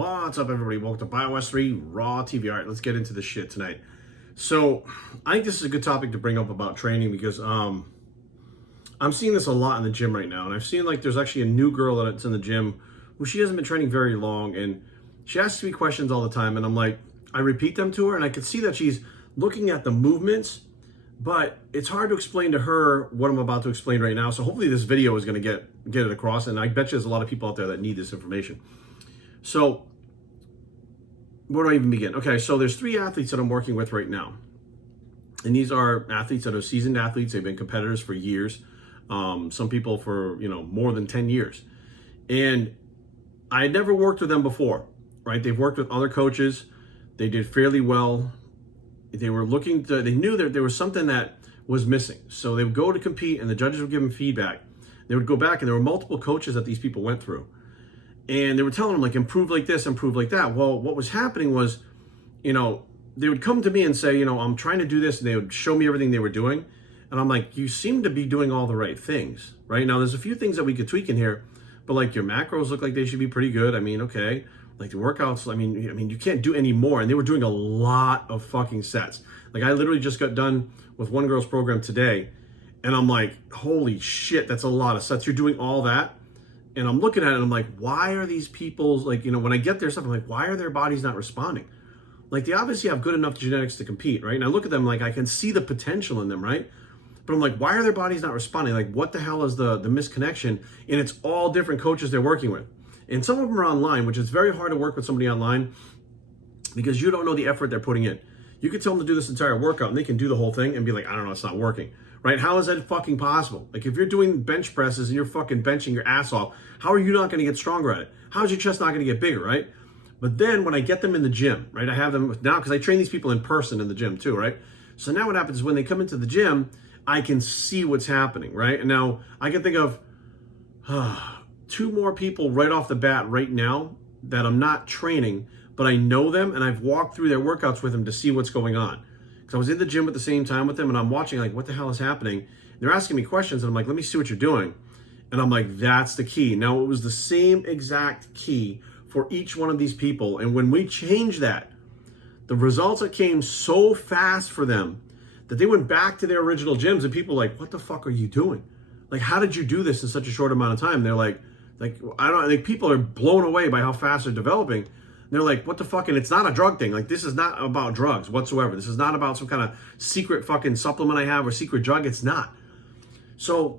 What's up, everybody? Welcome to BioS 3 Raw TV. All right, let's get into this shit tonight. So, I think this is a good topic to bring up about training because I'm seeing this a lot in the gym right now. And I've seen like there's actually a new girl that's in the gym who she hasn't been training very long. And she asks me questions all the time. And I'm like, I repeat them to her. And I can see that she's looking at the movements. But it's hard to explain to her what I'm about to explain right now. So hopefully this video is going to get it across. And I bet you there's a lot of people out there that need this information. So, where do I even begin? Okay, so there's 3 athletes that I'm working with right now. And these are athletes that are seasoned athletes. They've been competitors for years. Some people for, more than 10 years. And I had never worked with them before, right? They've worked with other coaches. They did fairly well. They knew that there was something that was missing. So they would go to compete and the judges would give them feedback. They would go back and there were multiple coaches that these people went through. And they were telling them, like, improve like this, improve like that. Well, what was happening was, they would come to me and say, I'm trying to do this. And they would show me everything they were doing. And I'm like, you seem to be doing all the right things, right? Now, there's a few things that we could tweak in here. But, like, your macros look like they should be pretty good. I mean, okay. Like, the workouts, I mean, you can't do any more. And they were doing a lot of fucking sets. Like, I literally just got done with one girl's program today. And I'm like, holy shit, that's a lot of sets. You're doing all that? And I'm looking at it and I'm like, why are these people's, like, when I get their stuff, I'm like, why are their bodies not responding? Like, they obviously have good enough genetics to compete, right? And I look at them like, I can see the potential in them, right? But I'm like, why are their bodies not responding? Like, what the hell is the misconnection? And it's all different coaches they're working with. And some of them are online, which is very hard to work with somebody online because you don't know the effort they're putting in. You could tell them to do this entire workout and they can do the whole thing and be like, I don't know, it's not working. Right? How is that fucking possible? Like, if you're doing bench presses and you're fucking benching your ass off, how are you not going to get stronger at it? How is your chest not going to get bigger, right? But then when I get them in the gym, right, I have them now because I train these people in person in the gym too, right? So now what happens is when they come into the gym, I can see what's happening, right? And now I can think of 2 more people right off the bat right now that I'm not training, but I know them and I've walked through their workouts with them to see what's going on. I was in the gym at the same time with them and I'm watching like, what the hell is happening? And they're asking me questions and I'm like, let me see what you're doing. And I'm like, that's the key. Now it was the same exact key for each one of these people. And when we changed that, the results that came so fast for them that they went back to their original gyms and people were like, what the fuck are you doing? Like, how did you do this in such a short amount of time? They're like, I think people are blown away by how fast they're developing. They're like, what the fuck? And it's not a drug thing. Like, this is not about drugs whatsoever. This is not about some kind of secret fucking supplement I have or secret drug. It's not. So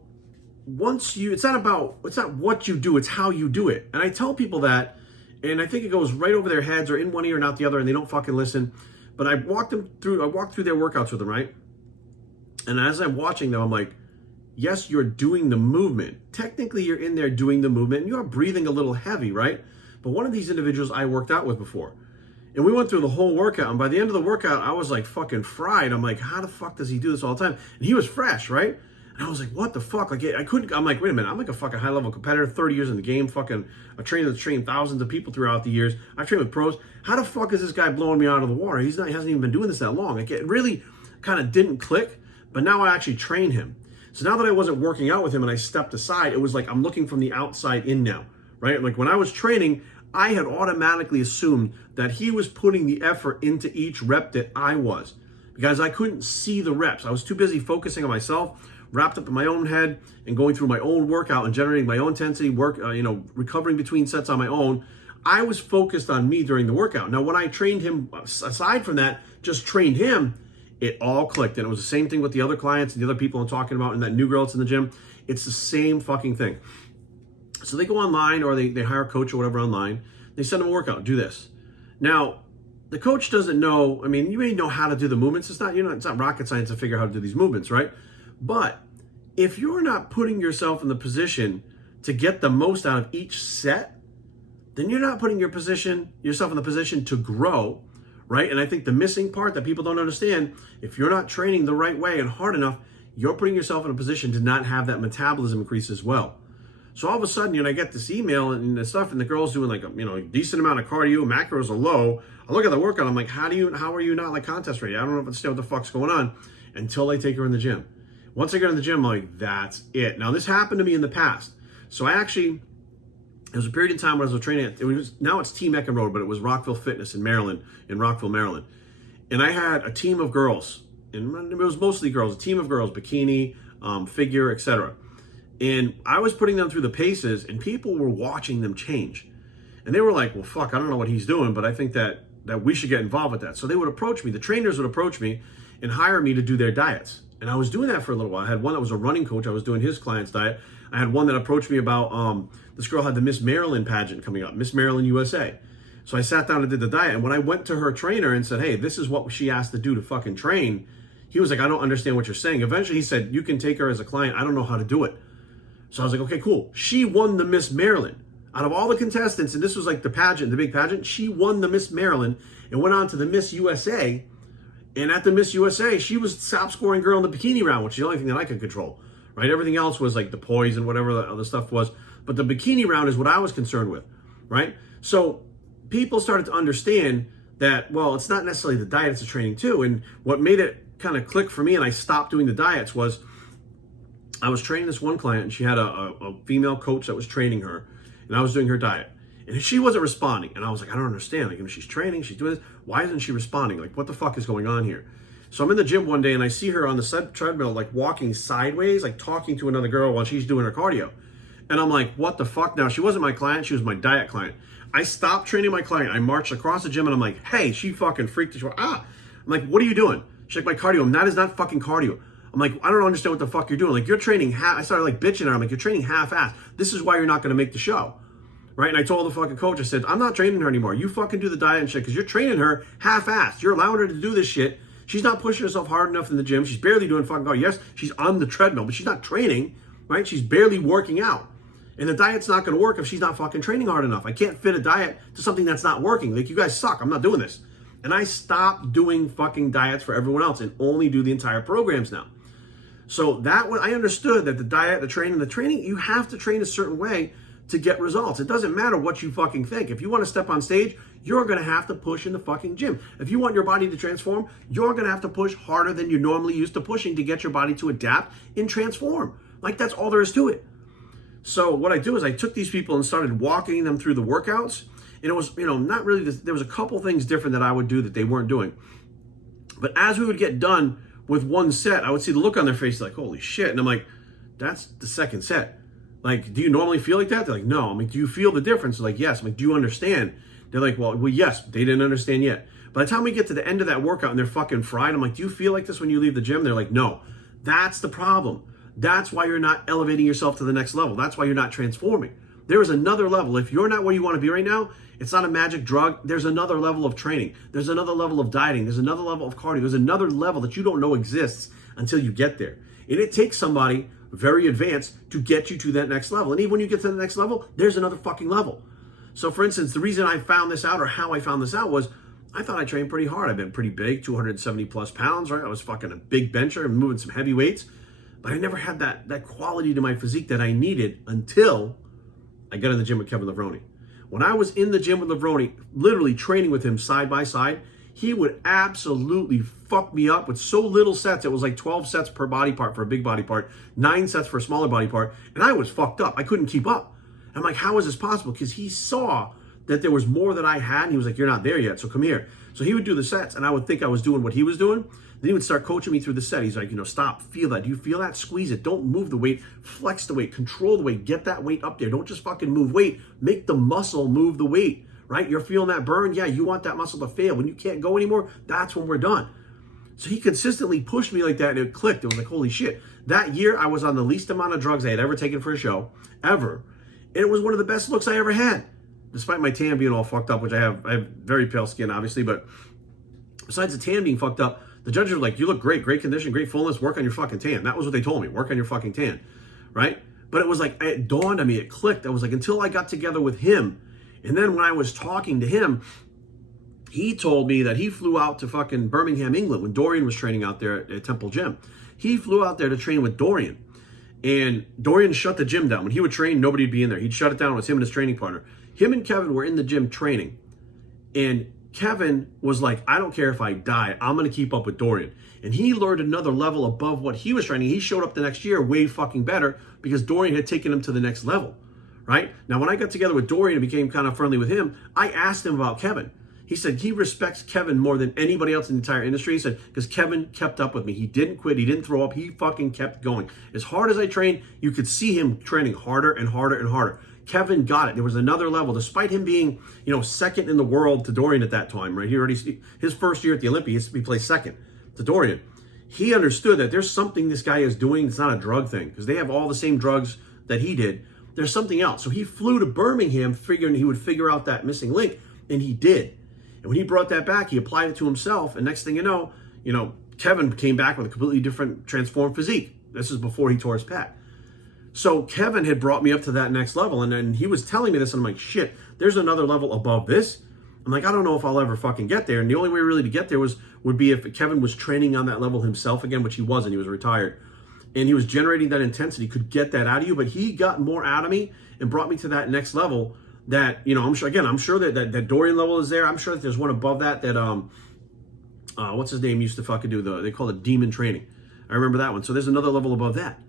it's not what you do, it's how you do it. And I tell people that, and I think it goes right over their heads or in one ear and out the other, and they don't fucking listen. But I walked through their workouts with them, right? And as I'm watching them, I'm like, yes, you're doing the movement. Technically, you're in there doing the movement, and you are breathing a little heavy, right? But one of these individuals I worked out with before. And we went through the whole workout. And by the end of the workout, I was like fucking fried. I'm like, how the fuck does he do this all the time? And he was fresh, right? And I was like, what the fuck? Like, I'm like, wait a minute. I'm like a fucking high level competitor, 30 years in the game, fucking a trainer that's trained thousands of people throughout the years. I've trained with pros. How the fuck is this guy blowing me out of the water? He hasn't even been doing this that long. Like, it really kind of didn't click, but now I actually train him. So now that I wasn't working out with him and I stepped aside, it was like I'm looking from the outside in now. Right? Like when I was training, I had automatically assumed that he was putting the effort into each rep that I was because I couldn't see the reps. I was too busy focusing on myself, wrapped up in my own head and going through my own workout and generating my own intensity, recovering between sets on my own. I was focused on me during the workout. Now, when I trained him, aside from that, just trained him, it all clicked. And it was the same thing with the other clients and the other people I'm talking about and that new girl that's in the gym. It's the same fucking thing. So they go online or they hire a coach or whatever online. They send them a workout, do this. Now, the coach doesn't know, I mean, you may know how to do the movements. It's not rocket science to figure out how to do these movements, right? But if you're not putting yourself in the position to get the most out of each set, then you're not putting yourself in the position to grow, right? And I think the missing part that people don't understand, if you're not training the right way and hard enough, you're putting yourself in a position to not have that metabolism increase as well. So all of a sudden, I get this email and stuff, and the girl's doing like a decent amount of cardio, macros are low. I look at the workout, I'm like, how are you not like contest ready? I don't know what the fuck's going on until I take her in the gym. Once I get in the gym, I'm like, that's it. Now this happened to me in the past. So I actually It was a period in time when I was training at, now it's Team Ecken Road, but it was Rockville Fitness in Maryland, in Rockville, Maryland. And I had a team of girls, and it was mostly girls, a team of girls, bikini, figure, etc. And I was putting them through the paces, and people were watching them change. And they were like, well, fuck, I don't know what he's doing, but I think that we should get involved with that. So they would approach me, the trainers would approach me and hire me to do their diets. And I was doing that for a little while. I had one that was a running coach. I was doing his client's diet. I had one that approached me about, this girl had the Miss Maryland pageant coming up, Miss Maryland USA. So I sat down and did the diet. And when I went to her trainer and said, hey, this is what she asked to do to fucking train, he was like, I don't understand what you're saying. Eventually he said, you can take her as a client. I don't know how to do it. So I was like, okay, cool. She won the Miss Maryland. Out of all the contestants, and this was like the pageant, the big pageant, she won the Miss Maryland and went on to the Miss USA. And at the Miss USA, she was the top scoring girl in the bikini round, which is the only thing that I could control, right? Everything else was like the poise and whatever the other stuff was. But the bikini round is what I was concerned with, right? So people started to understand that, well, it's not necessarily the diet, it's the training too. And what made it kind of click for me and I stopped doing the diets was I was training this one client and she had a female coach that was training her and I was doing her diet. And she wasn't responding. And I was like, I don't understand. Like, she's training, she's doing this. Why isn't she responding? Like, what the fuck is going on here? So I'm in the gym one day and I see her on the treadmill, like walking sideways, like talking to another girl while she's doing her cardio. And I'm like, what the fuck? Now, she wasn't my client. She was my diet client. I stopped training my client. I marched across the gym and I'm like, hey, she fucking freaked. She went, I'm like, what are you doing? She's like, my cardio. And that is not fucking cardio. I'm like, I don't understand what the fuck you're doing. Like, you're training I started like bitching at her. I'm like, you're training half-assed. This is why you're not going to make the show. Right? And I told the fucking coach, I said, I'm not training her anymore. You fucking do the diet and shit because you're training her half-assed. You're allowing her to do this shit. She's not pushing herself hard enough in the gym. She's barely doing fucking cardio. Yes, she's on the treadmill, but she's not training, right? She's barely working out. And the diet's not going to work if she's not fucking training hard enough. I can't fit a diet to something that's not working. Like, you guys suck. I'm not doing this. And I stopped doing fucking diets for everyone else and only do the entire programs now. So that one, I understood that the diet, the training, you have to train a certain way to get results. It doesn't matter what you fucking think. If you want to step on stage, you're going to have to push in the fucking gym. If you want your body to transform, you're going to have to push harder than you're normally used to pushing to get your body to adapt and transform. Like, that's all there is to it. So what I do is I took these people and started walking them through the workouts. And it was, not really, there was a couple things different that I would do that they weren't doing. But as we would get done with one set, I would see the look on their face like, holy shit. And I'm like, that's the second set. Like, do you normally feel like that? They're like, no. I'm like, do you feel the difference? They're like, yes. I'm like, do you understand? They're like, well, yes. They didn't understand yet. By the time we get to the end of that workout and they're fucking fried, I'm like, do you feel like this when you leave the gym? They're like, no. That's the problem. That's why you're not elevating yourself to the next level. That's why you're not transforming. There is another level. If you're not where you want to be right now, it's not a magic drug. There's another level of training. There's another level of dieting. There's another level of cardio. There's another level that you don't know exists until you get there. And it takes somebody very advanced to get you to that next level. And even when you get to the next level, there's another fucking level. So for instance, the reason I found this out, or how I found this out, was I thought I trained pretty hard. I've been pretty big, 270 plus pounds, right? I was fucking a big bencher and moving some heavy weights, but I never had that quality to my physique that I needed until I got in the gym with Kevin Levrone. When I was in the gym with Levrone, literally training with him side by side, he would absolutely fuck me up with so little sets. It was like 12 sets per body part for a big body part, 9 sets for a smaller body part, and I was fucked up. I couldn't keep up. I'm like, how is this possible? Because he saw that there was more that I had, and he was like, you're not there yet, so come here. So he would do the sets, and I would think I was doing what he was doing. Then he would start coaching me through the set. He's like, stop, feel that. Do you feel that? Squeeze it. Don't move the weight. Flex the weight. Control the weight. Get that weight up there. Don't just fucking move weight. Make the muscle move the weight, right? You're feeling that burn? Yeah, you want that muscle to fail. When you can't go anymore, that's when we're done. So he consistently pushed me like that, and it clicked. It was like, holy shit. That year, I was on the least amount of drugs I had ever taken for a show, ever. And it was one of the best looks I ever had, despite my tan being all fucked up, which I have very pale skin, obviously. But besides the tan being fucked up, the judges were like, you look great, great condition, great fullness, work on your fucking tan. That was what they told me, work on your fucking tan, right? But it was like, it dawned on me, it clicked. I was like, until I got together with him. And then when I was talking to him, he told me that he flew out to fucking Birmingham, England, when Dorian was training out there at Temple Gym. He flew out there to train with Dorian. And Dorian shut the gym down. When he would train, nobody would be in there. He'd shut it down. It was him and his training partner. Him and Kevin were in the gym training. And Kevin was like, I don't care if I die. I'm going to keep up with Dorian. And he learned another level above what he was training. He showed up the next year way fucking better because Dorian had taken him to the next level, right? Now, when I got together with Dorian and became kind of friendly with him, I asked him about Kevin. He said he respects Kevin more than anybody else in the entire industry. He said, because Kevin kept up with me. He didn't quit. He didn't throw up. He fucking kept going. As hard as I trained, you could see him training harder and harder and harder. Kevin got it. There was another level, despite him being, second in the world to Dorian at that time, right? His first year at the Olympics, he placed second to Dorian. He understood that there's something this guy is doing. It's not a drug thing, because they have all the same drugs that he did. There's something else. So he flew to Birmingham figuring he would figure out that missing link, and he did. And when he brought that back, he applied it to himself. And next thing you know, Kevin came back with a completely different transformed physique. This is before he tore his pec. So Kevin had brought me up to that next level. And then he was telling me this. And I'm like, shit, there's another level above this. I'm like, I don't know if I'll ever fucking get there. And the only way really to get there would be if Kevin was training on that level himself again, which he wasn't. He was retired. And he was generating that intensity, could get that out of you. But he got more out of me and brought me to that next level that, I'm sure that Dorian level is there. I'm sure that there's one above that what's his name used to fucking do they call it demon training. I remember that one. So there's another level above that.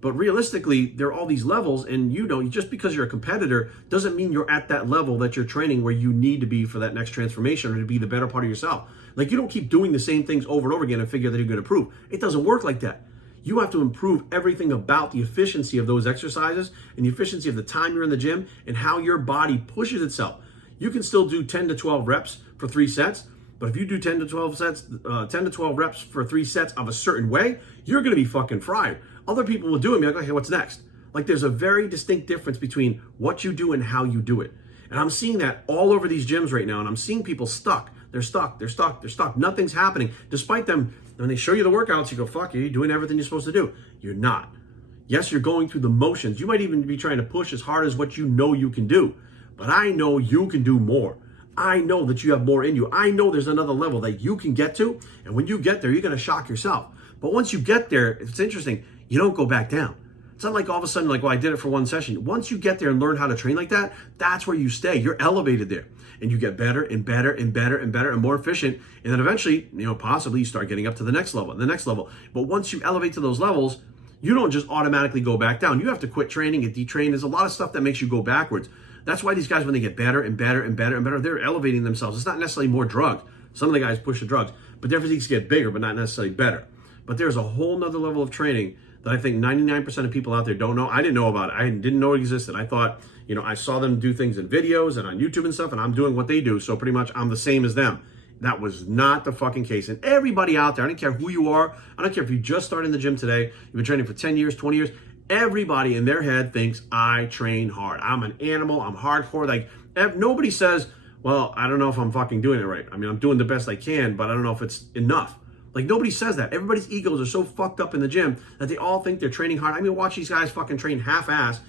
But realistically, there are all these levels, and just because you're a competitor doesn't mean you're at that level that you're training where you need to be for that next transformation or to be the better part of yourself. Like, you don't keep doing the same things over and over again and figure that you're going to improve. It doesn't work like that. You have to improve everything about the efficiency of those exercises and the efficiency of the time you're in the gym and how your body pushes itself. You can still do 10 to 12 reps for 3 sets, but if you do 10 to 12 reps for 3 sets of a certain way, you're going to be fucking fried. Other people will do it and be like, okay, what's next? Like, there's a very distinct difference between what you do and how you do it. And I'm seeing that all over these gyms right now, and I'm seeing people stuck. They're stuck. Nothing's happening. Despite them, when they show you the workouts, you go, fuck, you're doing everything you're supposed to do. You're not. Yes, you're going through the motions. You might even be trying to push as hard as what you know you can do. But I know you can do more. I know that you have more in you. I know there's another level that you can get to. And when you get there, you're going to shock yourself. But once you get there, it's interesting, you don't go back down. It's not like all of a sudden, like, well, I did it for one session. Once you get there and learn how to train like that, that's where you stay. You're elevated there. And you get better and better and better and better and more efficient. And then eventually, possibly you start getting up to the next level, the next level. But once you elevate to those levels, you don't just automatically go back down. You have to quit training, get detrained. There's a lot of stuff that makes you go backwards. That's why these guys, when they get better and better and better and better, they're elevating themselves. It's not necessarily more drugs. Some of the guys push the drugs, but their physiques get bigger, but not necessarily better. But there's a whole nother level of training that I think 99% of people out there don't know. I didn't know about it. I didn't know it existed. I thought, I saw them do things in videos and on YouTube and stuff, and I'm doing what they do. So pretty much I'm the same as them. That was not the fucking case. And everybody out there, I don't care who you are. I don't care if you just started in the gym today, you've been training for 10 years, 20 years. Everybody in their head thinks I train hard. I'm an animal. I'm hardcore. Like, nobody says, well, I don't know if I'm fucking doing it right. I mean, I'm doing the best I can, but I don't know if it's enough. Like, nobody says that. Everybody's egos are so fucked up in the gym that they all think they're training hard. I mean, watch these guys fucking train half-ass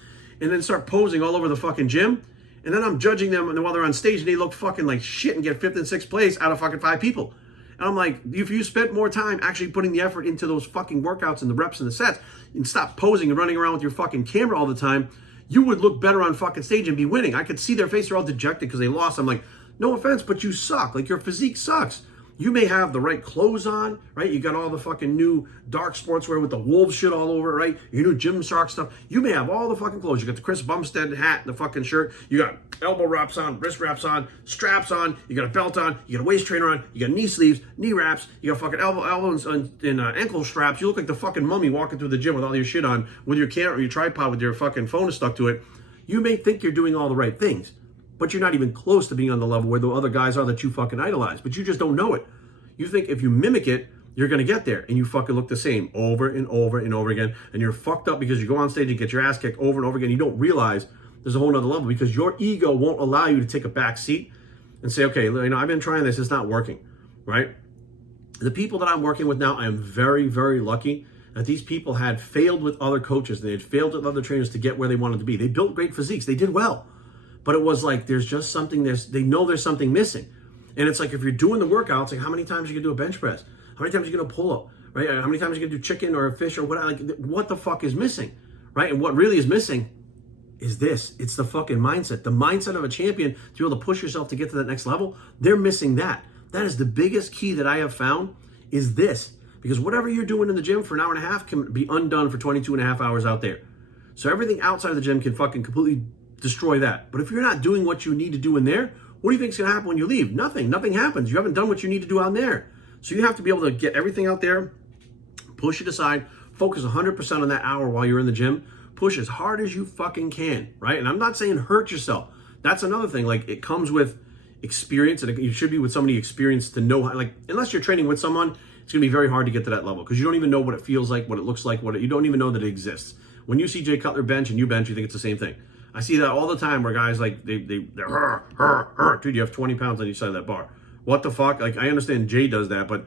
and then start posing all over the fucking gym. And then I'm judging them while they're on stage and they look fucking like shit and get 5th and 6th place out of fucking 5 people. And I'm like, if you spent more time actually putting the effort into those fucking workouts and the reps and the sets and stop posing and running around with your fucking camera all the time, you would look better on fucking stage and be winning. I could see their face, they're all dejected because they lost. I'm like, no offense, but you suck. Like, your physique sucks. You may have the right clothes on, right? You got all the fucking new dark sportswear with the wolves shit all over it, right? Your new Gymshark stuff. You may have all the fucking clothes. You got the Chris Bumstead hat, the fucking shirt. You got elbow wraps on, wrist wraps on, straps on. You got a belt on. You got a waist trainer on. You got knee sleeves, knee wraps. You got fucking elbows and ankle straps. You look like the fucking mummy walking through the gym with all your shit on, with your camera or your tripod with your fucking phone stuck to it. You may think you're doing all the right things, but you're not even close to being on the level where the other guys are that you fucking idolize. But you just don't know it. You think if you mimic it, you're going to get there, and you fucking look the same over and over and over again, and you're fucked up because you go on stage and get your ass kicked over and over again. You don't realize there's a whole nother level because your ego won't allow you to take a back seat and say, okay, I've been trying this, it's not working, right? The people that I'm working with now, I am very, very lucky that these people had failed with other coaches, and they had failed with other trainers to get where they wanted to be. They built great physiques, they did well, but it was like, there's just something, they know there's something missing. And it's like, if you're doing the workouts, like, how many times are you gonna do a bench press? How many times are you gonna pull up, right? How many times are you gonna do chicken or a fish or what? Like, what the fuck is missing, right? And what really is missing is this. It's the fucking mindset. The mindset of a champion to be able to push yourself to get to that next level. They're missing that. That is the biggest key that I have found is this. Because whatever you're doing in the gym for an hour and a half can be undone for 22 and a half hours out there. So everything outside of the gym can fucking completely destroy that. But if you're not doing what you need to do in there, what do you think is going to happen when you leave? Nothing. Nothing happens. You haven't done what you need to do out there. So you have to be able to get everything out there, push it aside, focus 100% on that hour while you're in the gym, push as hard as you fucking can, right? And I'm not saying hurt yourself. That's another thing. Like, it comes with experience, and you should be with somebody experienced to know how, like, unless you're training with someone, it's going to be very hard to get to that level because you don't even know what it feels like, what it looks like, you don't even know that it exists. When you see Jay Cutler bench and you bench, you think it's the same thing. I see that all the time where guys, like, they're dude, you have 20 pounds on each side of that bar. What the fuck? Like, I understand Jay does that, but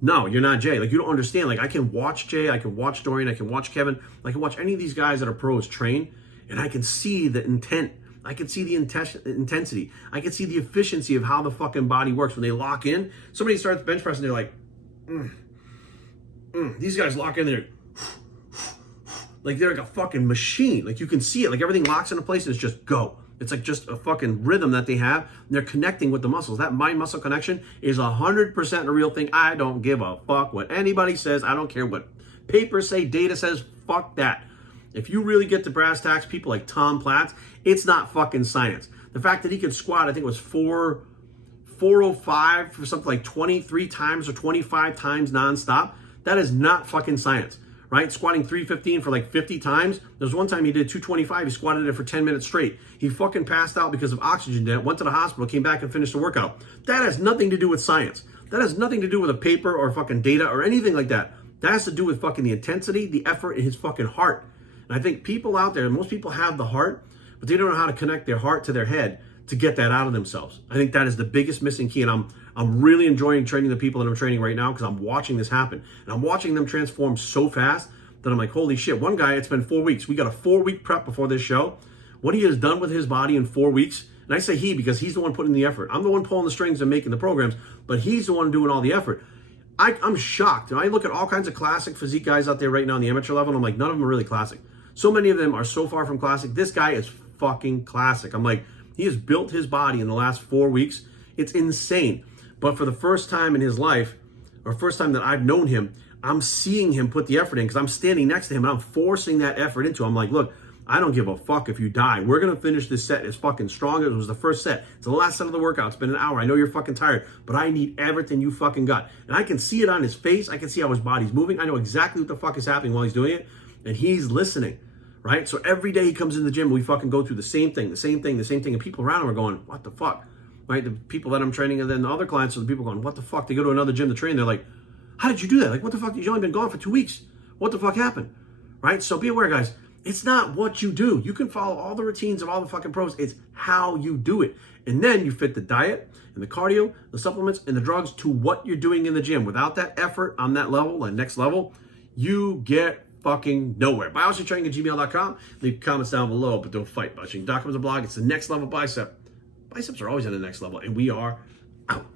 no, you're not Jay. Like, you don't understand. Like, I can watch Jay, I can watch Dorian, I can watch Kevin, I can watch any of these guys that are pros train, and I can see the intent. I can see the intensity. I can see the efficiency of how the fucking body works when they lock in. Somebody starts bench pressing, they're like, these guys lock in there. Like, they're like a fucking machine. Like, you can see it. Like, everything locks into place and it's just go. It's like just a fucking rhythm that they have. And they're connecting with the muscles. That mind-muscle connection is 100% a real thing. I don't give a fuck what anybody says. I don't care what papers say, data says. Fuck that. If you really get to brass tacks, people like Tom Platz, it's not fucking science. The fact that he could squat, I think it was 405 for something like 23 times or 25 times nonstop, that is not fucking science. Right? Squatting 315 for like 50 times. There was one time he did 225. He squatted it for 10 minutes straight. He fucking passed out because of oxygen debt, went to the hospital, came back and finished the workout. That has nothing to do with science. That has nothing to do with a paper or fucking data or anything like that. That has to do with fucking the intensity, the effort, and his fucking heart. And I think people out there, most people have the heart, but they don't know how to connect their heart to their head to get that out of themselves. I think that is the biggest missing key. And I'm really enjoying training the people that I'm training right now because I'm watching this happen. And I'm watching them transform so fast that I'm like, holy shit. One guy, it's been 4 weeks. We got a 4-week prep before this show. What he has done with his body in 4 weeks, and I say he because he's the one putting the effort. I'm the one pulling the strings and making the programs, but he's the one doing all the effort. I'm shocked. And I look at all kinds of classic physique guys out there right now on the amateur level, and I'm like, none of them are really classic. So many of them are so far from classic. This guy is fucking classic. I'm like, he has built his body in the last 4 weeks. It's insane. But for the first time in his life, or first time that I've known him, I'm seeing him put the effort in because I'm standing next to him and I'm forcing that effort into him. I'm like, look, I don't give a fuck if you die. We're going to finish this set as fucking strong as it was the first set. It's the last set of the workout. It's been an hour. I know you're fucking tired, but I need everything you fucking got. And I can see it on his face. I can see how his body's moving. I know exactly what the fuck is happening while he's doing it. And he's listening, right? So every day he comes in the gym, we fucking go through the same thing. And people around him are going, what the fuck? Right? The people that I'm training and then the other clients are the people going, what the fuck? They go to another gym to train. They're like, how did you do that? Like, what the fuck? You've only been gone for 2 weeks. What the fuck happened? Right? So be aware, guys. It's not what you do. You can follow all the routines of all the fucking pros. It's how you do it. And then you fit the diet and the cardio, the supplements, and the drugs to what you're doing in the gym. Without that effort on that level, that next level, you get fucking nowhere. BioStrengthTraining@gmail.com. Leave comments down below, but don't fight. BioStrength.com is a blog. It's the next level bicep. Biceps are always at the next level, and we are out.